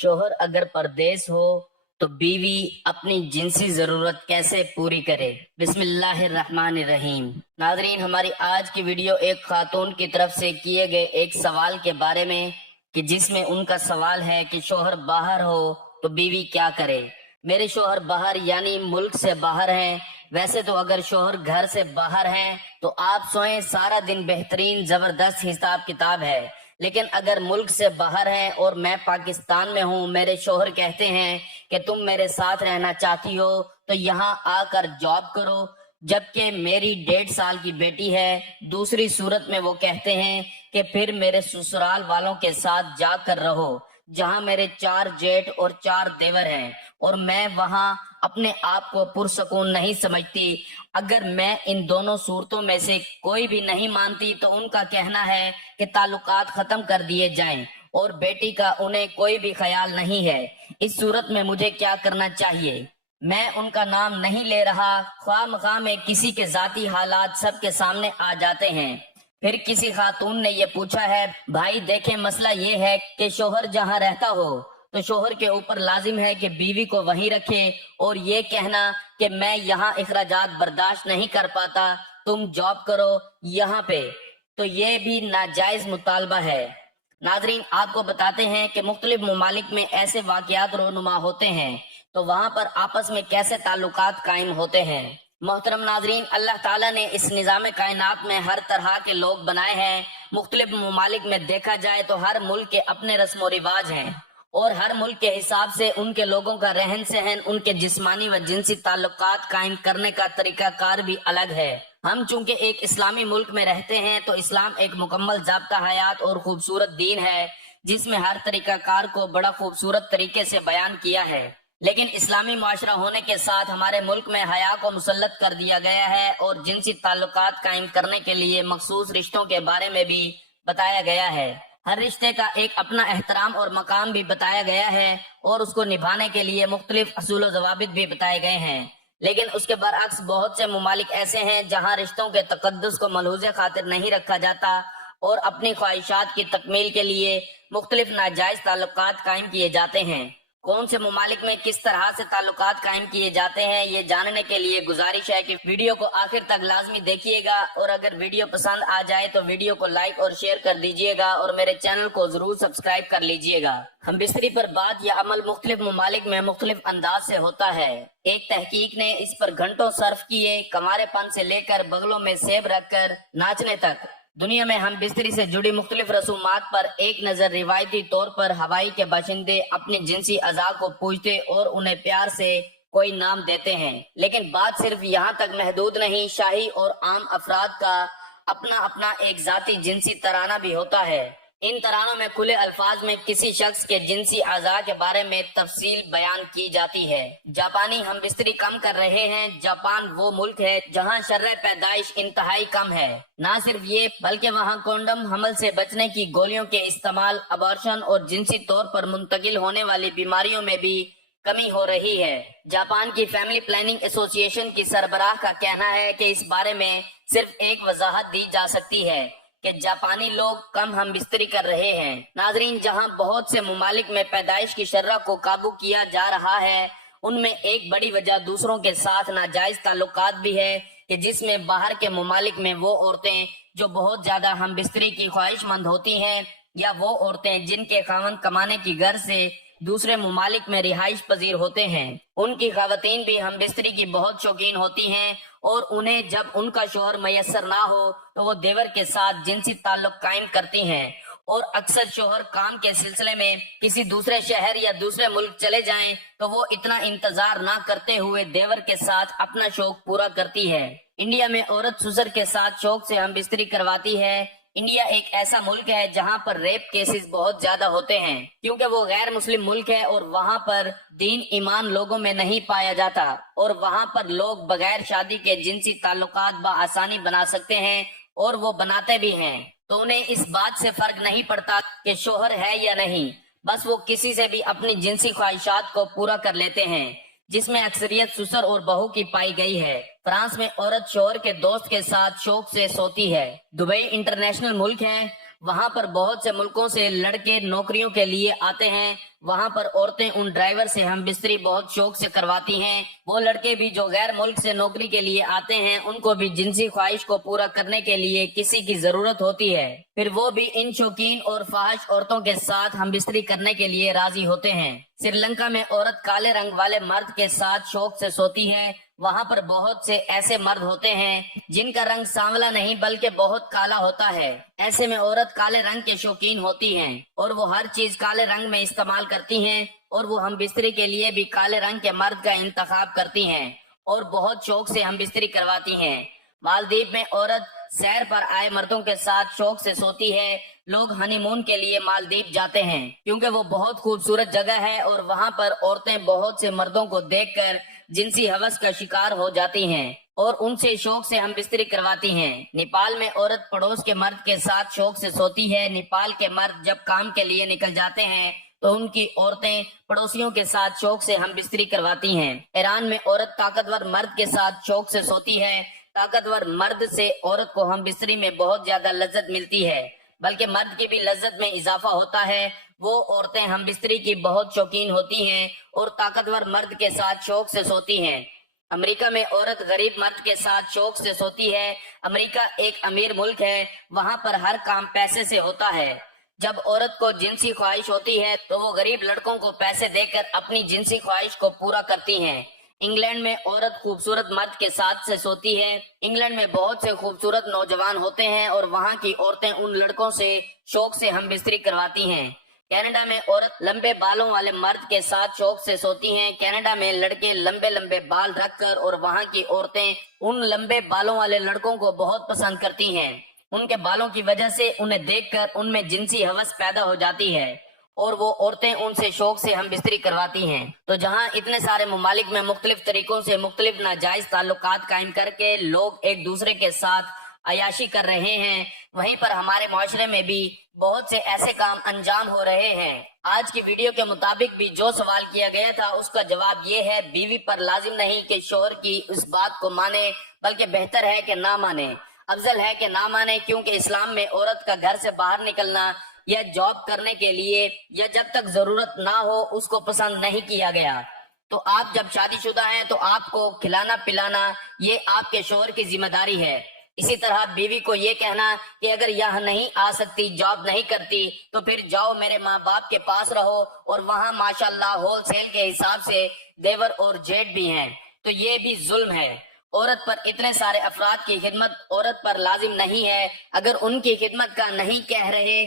शोहर अगर परदेस हो तो बीवी अपनी जिनसी जरूरत कैसे पूरी करे। बिस्मिल्लाहिर्रहमानिर्रहीम। नाजरीन, हमारी आज की वीडियो एक खातून की तरफ से किए गए एक सवाल के बारे में कि जिसमें उनका सवाल है कि शोहर बाहर हो तो बीवी क्या करे। मेरे शोहर बाहर यानी मुल्क से बाहर हैं। वैसे तो अगर शोहर घर से बाहर हैं तो आप सोएं, सारा दिन बेहतरीन जबरदस्त हिसाब किताब है। लेकिन अगर मुल्क से बाहर हैं और मैं पाकिस्तान में हूँ, मेरे शोहर कहते हैं कि तुम मेरे साथ रहना चाहती हो तो यहाँ आकर जॉब करो, जबकि मेरी 1.5 साल की बेटी है। दूसरी सूरत में वो कहते हैं कि फिर मेरे ससुराल वालों के साथ जाकर रहो, जहाँ मेरे 4 जेठ और 4 देवर हैं और मैं वहाँ अपने आप को पुरसकून नहीं समझती। अगर मैं इन दोनों सूरतों में से कोई भी नहीं मानती तो उनका कहना है कि ताल्लुकात खत्म कर दिए जाएं और बेटी का उन्हें कोई भी ख्याल नहीं है। इस सूरत में मुझे क्या करना चाहिए? मैं उनका नाम नहीं ले रहा, ख्वाह में किसी के जाती हालात सबके सामने आ जाते हैं। फिर किसी खातून ने ये पूछा है, भाई देखें, मसला ये है कि शोहर जहाँ रहता हो तो शोहर के ऊपर लाजिम है कि बीवी को वहीं रखे, और ये कहना कि मैं यहाँ इखराजात बर्दाश्त नहीं कर पाता, तुम जॉब करो यहाँ पे, तो ये भी नाजायज मुतालबा है। नाजरीन, आपको बताते हैं कि मुख्तलिफ ममालिक में ऐसे वाकयात रोनुमा होते हैं तो वहाँ पर आपस में कैसे ताल्लुकात कायम होते हैं। मोहतरम नाजरीन, अल्लाह ताला ने इस निज़ाम कायनात में हर तरह के लोग बनाए हैं। मुख्तलिफ ममालिक में देखा जाए तो हर मुल्क के अपने रस्म व रिवाज हैं और हर मुल्क के हिसाब से उनके लोगों का रहन सहन, उनके जिस्मानी व जिनसी ताल्लुकात कायम करने का तरीकाकार भी अलग है। हम चूंकि एक इस्लामी मुल्क में रहते हैं तो इस्लाम एक मुकम्मल ज़ाब्ता हयात और खूबसूरत दीन है जिसमें हर तरीकाकार को बड़ा खूबसूरत तरीके से बयान किया है। लेकिन इस्लामी माशरा होने के साथ हमारे मुल्क में हया को मुसल्लत कर दिया गया है और जिनसी ताल्लुकात कायम करने के लिए मखसूस रिश्तों के बारे में भी बताया गया है। हर रिश्ते का एक अपना एहतराम और मकाम भी बताया गया है और उसको निभाने के लिए मुख्तलिफ असूल व ज़वाबित भी बताए गए हैं। लेकिन उसके बरअक्स बहुत से ममालिक ऐसे हैं जहाँ रिश्तों के तकद्दुस को मलहूज़े खातिर नहीं रखा जाता और अपनी ख्वाहिशात की तकमील के लिए मुख्तलिफ नाजायज ताल्लुकात कायम किए जाते हैं। कौन से ममालिक में किस तरह से ताल्लुकात कायम किए जाते हैं, ये जानने के लिए गुजारिश है कि वीडियो को आखिर तक लाजमी देखिएगा, और अगर वीडियो पसंद आ जाए तो वीडियो को लाइक और शेयर कर दीजिएगा और मेरे चैनल को जरूर सब्सक्राइब कर लीजिएगा। हम बिस्तरी पर बात या अमल मुख्तलिफ ममालिक में मुख्तलिफ अंदाज से होता है। एक तहकीक ने इस पर घंटों सर्फ किए, कमारेपन से लेकर बगलों में सेब रखकर नाचने तक। दुनिया में हम बिस्तरी से जुड़ी मुख्तलिफ रसूमात पर एक नजर रिवायती तौर पर हवाई के बाशिंदे अपनी जिनसी अज़ा को पूजते और उन्हें प्यार से कोई नाम देते हैं। लेकिन बात सिर्फ यहाँ तक महदूद नहीं, शाही और आम अफराद का अपना अपना एक जाती जिनसी तराना भी होता है। इन तरानों में खुले अल्फाज में किसी शख्स के जिनसी अज़ा के बारे में तफसील बयान की जाती है। जापानी हम बिस्तरी कम कर रहे हैं। जापान वो मुल्क है जहाँ शर्र पैदाइश इंतहाई कम है। ना सिर्फ ये बल्कि वहाँ कोंडम, हमल से बचने की गोलियों के इस्तेमाल, अबॉर्शन और जिनसी तौर पर मुंतकिल होने वाली बीमारियों में भी कमी हो रही है। जापान की फैमिली प्लानिंग एसोसिएशन की सरबराह का कहना है कि इस बारे में सिर्फ एक वजाहत दी जा सकती है कि जापानी लोग कम हम बिस्तरी कर रहे हैं। नाजरीन, जहां बहुत से ममालिक में पैदाइश की शर्रा को काबू किया जा रहा है, उनमें एक बड़ी वजह दूसरों के साथ नाजायज ताल्लुकात भी है कि जिसमें बाहर के ममालिक में वो औरतें जो बहुत ज्यादा हम बिस्तरी की ख्वाहिशमंद होती हैं, या वो औरतें जिनके खावंद कमाने की गर्ज से दूसरे ममालिक में रिहाइश पजीर होते हैं, उनकी खवातीन भी हम बिस्तरी की बहुत शौकीन होती हैं और उन्हें जब उनका शोहर मैसर ना हो तो वो देवर के साथ जिनसी ताल्लुक कायम करती हैं। और अक्सर शोहर काम के सिलसिले में किसी दूसरे शहर या दूसरे मुल्क चले जाएं तो वो इतना इंतजार ना करते हुए देवर के साथ अपना शौक पूरा करती है। इंडिया में औरत ससुर के साथ शौक से हम बिस्तरी करवाती है। इंडिया एक ऐसा मुल्क है जहाँ पर रेप केसेस बहुत ज्यादा होते हैं क्योंकि वो गैर मुस्लिम मुल्क है और वहाँ पर दीन ईमान लोगों में नहीं पाया जाता और वहाँ पर लोग बगैर शादी के जिनसी ताल्लुकात आसानी बना सकते हैं और वो बनाते भी हैं। तो उन्हें इस बात से फर्क नहीं पड़ता कि शोहर है या नहीं, बस वो किसी से भी अपनी जिनसी ख्वाहिशात को पूरा कर लेते हैं, जिसमें अक्सरियत ससुर और बहू की पाई गई है। फ्रांस में औरत शोहर के दोस्त के साथ शौक से सोती है। दुबई इंटरनेशनल मुल्क है, वहाँ पर बहुत से मुल्कों से लड़के नौकरियों के लिए आते हैं वहाँ पर औरतें उन ड्राइवर से हम बिस्तरी बहुत शौक से करवाती हैं। वो लड़के भी जो गैर मुल्क से नौकरी के लिए आते हैं, उनको भी जिनसी ख्वाहिश को पूरा करने के लिए किसी की जरूरत होती है, फिर वो भी इन शौकीन और फाहिश औरतों के साथ हम बिस्तरी करने के लिए राजी होते हैं। श्रीलंका में औरत काले रंग वाले मर्द के साथ शौक से सोती है। वहाँ पर बहुत से ऐसे मर्द होते हैं जिनका रंग सांवला नहीं बल्कि बहुत काला होता है। ऐसे में औरत काले रंग के शौकीन होती हैं और वो हर चीज काले रंग में इस्तेमाल करती हैं और वो हम बिस्तरी के लिए भी काले रंग के मर्द का इंतखाब करती हैं और बहुत शौक से हम बिस्तरी करवाती हैं। मालदीव में औरत सैर पर आए मर्दों के साथ शौक से सोती है। लोग हनीमून के लिए मालदीव जाते हैं क्योंकि वो बहुत खूबसूरत जगह है और वहाँ पर औरतें बहुत से मर्दों को देखकर जिनसी हवस का शिकार हो जाती हैं और उनसे शौक से हम बिस्तरी करवाती हैं। नेपाल में औरत पड़ोस के मर्द के साथ शौक से सोती है। नेपाल के मर्द जब काम के लिए निकल जाते हैं तो उनकी औरतें पड़ोसियों के साथ शौक से हम बिस्तरी करवाती हैं। ईरान में औरत ताकतवर मर्द के साथ शौक से सोती है। ताकतवर मर्द से औरत को हम बिस्तरी में बहुत ज्यादा लज्जत मिलती है, बल्कि मर्द की भी लज्जत में इजाफा होता है। वो औरतें हम बिस्तरी की बहुत शौकीन होती हैं और ताकतवर मर्द के साथ शौक से सोती हैं। अमेरिका में औरत गरीब मर्द के साथ शौक से सोती है। अमेरिका एक अमीर मुल्क है, वहाँ पर हर काम पैसे से होता है। जब औरत को जिनसी ख्वाहिश होती है तो वो गरीब लड़कों को पैसे देकर अपनी जिनसी ख्वाहिश को पूरा करती हैं। इंग्लैंड में औरत खूबसूरत मर्द के साथ से सोती है। इंग्लैंड में बहुत से खूबसूरत नौजवान होते हैं और वहाँ की औरतें उन लड़कों से शौक से हम बिस्तरी करवाती हैं। कनाडा में औरत लंबे बालों वाले मर्द के साथ शौक से सोती हैं। कनाडा में लड़के लंबे लंबे बाल रखकर और वहाँ की औरतें उन लंबे बालों वाले लड़कों को बहुत पसंद करती हैं। उनके बालों की वजह से उन्हें देखकर उनमें जिनसी हवस पैदा हो जाती है और वो औरतें उनसे शौक से हम बिस्तरी करवाती हैं। तो जहाँ इतने सारे ममालिक में मुख्तलिफ तरीकों से मुख्तलिफ नाजायज ताल्लुकात कायम करके लोग एक दूसरे के साथ अयाशी कर रहे हैं, वहीं पर हमारे माशरे में भी बहुत से ऐसे काम अंजाम हो रहे हैं। आज की वीडियो के मुताबिक भी जो सवाल किया गया था उसका जवाब ये है, बीवी पर लाजिम नहीं कि शोहर की इस बात को माने, बल्कि बेहतर है कि ना माने, अफजल है कि ना माने, क्योंकि इस्लाम में औरत का घर से बाहर निकलना या जॉब करने के लिए या जब तक जरूरत ना हो उसको पसंद नहीं किया गया। तो आप जब शादीशुदा हैं तो आपको खिलाना पिलाना ये आपके शोहर की जिम्मेदारी है। इसी तरह बीवी को ये कहना कि अगर यहाँ नहीं आ सकती, जॉब नहीं करती, तो फिर जाओ मेरे माँ बाप के पास रहो और वहाँ माशाल्लाह होलसेल के हिसाब से देवर और जेठ भी हैं, तो ये भी जुल्म है। औरत पर इतने सारे अफराद की खिदमत औरत पर लाजिम नहीं है। अगर उनकी खिदमत का नहीं कह रहे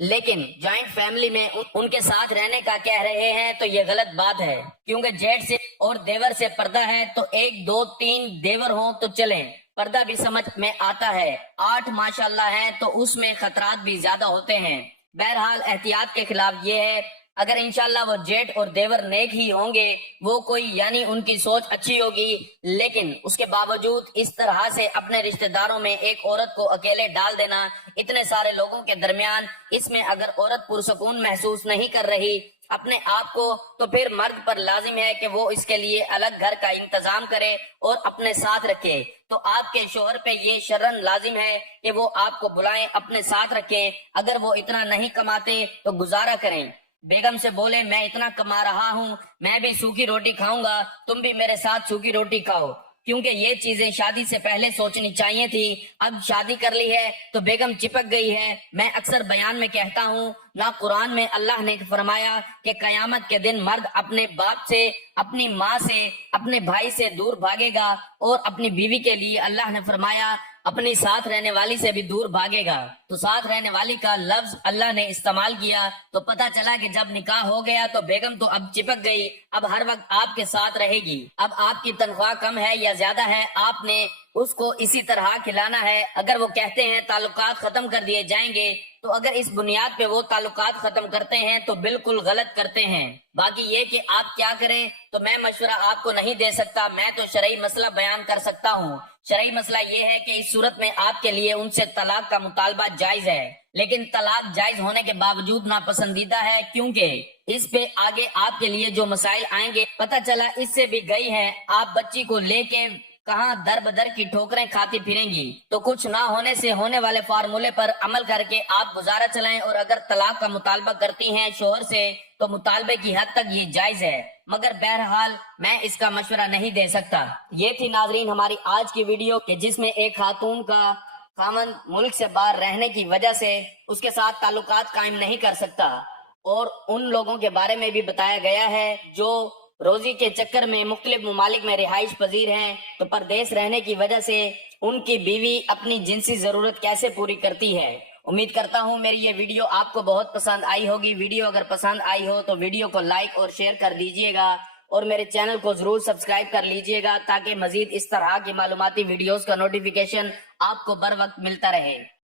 लेकिन जॉइंट फैमिली में उनके साथ रहने का कह रहे हैं तो ये गलत बात है, क्योंकि जेठ से और देवर से पर्दा है तो 1 2 3 देवर हो तो चले, पर्दा भी समझ में आता है। 8 माशाल्लाह है तो उसमें खतरात भी ज्यादा होते हैं। बहरहाल एहतियात के खिलाफ ये है, अगर इंशाल्लाह वो जेठ और देवर नेक ही होंगे, वो कोई यानी उनकी सोच अच्छी होगी, लेकिन उसके बावजूद इस तरह से अपने रिश्तेदारों में एक औरत को अकेले डाल देना इतने सारे लोगों के दरमियान, इसमें अगर औरत पुरसकून महसूस नहीं कर रही अपने आप को, तो फिर मर्द पर लाजिम है कि वो इसके लिए अलग घर का इंतजाम करे और अपने साथ रखे। तो आपके शोहर पे ये शर्रन लाजिम है कि वो आपको बुलाएं, अपने साथ रखें। अगर वो इतना नहीं कमाते तो गुजारा करें। बेगम से बोले मैं इतना कमा रहा हूँ, मैं भी सूखी रोटी खाऊंगा, तुम भी मेरे साथ सूखी रोटी खाओ, क्योंकि ये चीजें शादी से पहले सोचनी चाहिए थी। अब शादी कर ली है तो बेगम चिपक गई है। मैं अक्सर बयान में कहता हूँ, ना कुरान में अल्लाह ने फरमाया कि कयामत के दिन मर्द अपने बाप से, अपनी माँ से, अपने भाई से दूर भागेगा, और अपनी बीवी के लिए अल्लाह ने फरमाया अपनी साथ रहने वाली से भी दूर भागेगा। तो साथ रहने वाली का लफ्ज अल्लाह ने इस्तेमाल किया, तो पता चला कि जब निकाह हो गया तो बेगम तो अब चिपक गई, अब हर वक्त आपके साथ रहेगी। अब आपकी तनख्वाह कम है या ज्यादा है, आपने उसको इसी तरह खिलाना है। अगर वो कहते हैं ताल्लुकात खत्म कर दिए जाएंगे, तो अगर इस बुनियाद पे वो ताल्लुकात खत्म करते हैं तो बिल्कुल गलत करते हैं। बाकी ये कि आप क्या करें तो मैं मशवरा आपको नहीं दे सकता, मैं तो शरई मसला बयान कर सकता हूँ। शरई मसला ये है कि इस सूरत में आपके लिए उनसे तलाक का मुतालबा जायज है, लेकिन तलाक जायज होने के बावजूद नापसंदीदा है, क्योंकि इस पे आगे आपके लिए जो मसाइल आएंगे, पता चला इससे भी गई है। आप बच्ची को लेके कहाँ दर बदर की ठोकरें खाती फिरेंगी। तो कुछ ना होने से होने वाले फार्मूले पर अमल करके आप गुजारा चलाएं, और अगर तलाक का मुतालबा करती हैं शोहर से तो मुतालबे की हद तक ये जायज है, मगर बहरहाल मैं इसका मशवरा नहीं दे सकता। ये थी नाजरीन हमारी आज की वीडियो कि जिसमें एक खातून का खामन मुल्क से बाहर रहने की वजह से उसके साथ ताल्लुकात कायम नहीं कर सकता, और उन लोगों के बारे में भी बताया गया है जो रोजी के चक्कर में मुख्तलिफ ममालिक में रिहाइश पजीर हैं, तो परदेश रहने की वजह से उनकी बीवी अपनी जिनसी जरूरत कैसे पूरी करती है। उम्मीद करता हूँ मेरी ये वीडियो आपको बहुत पसंद आई होगी। वीडियो अगर पसंद आई हो तो वीडियो को लाइक और शेयर कर दीजिएगा, और मेरे चैनल को जरूर सब्सक्राइब कर लीजिएगा ताकि मजीद इस तरह की मालूमाती वीडियोस का नोटिफिकेशन आपको बर वक्त मिलता रहे।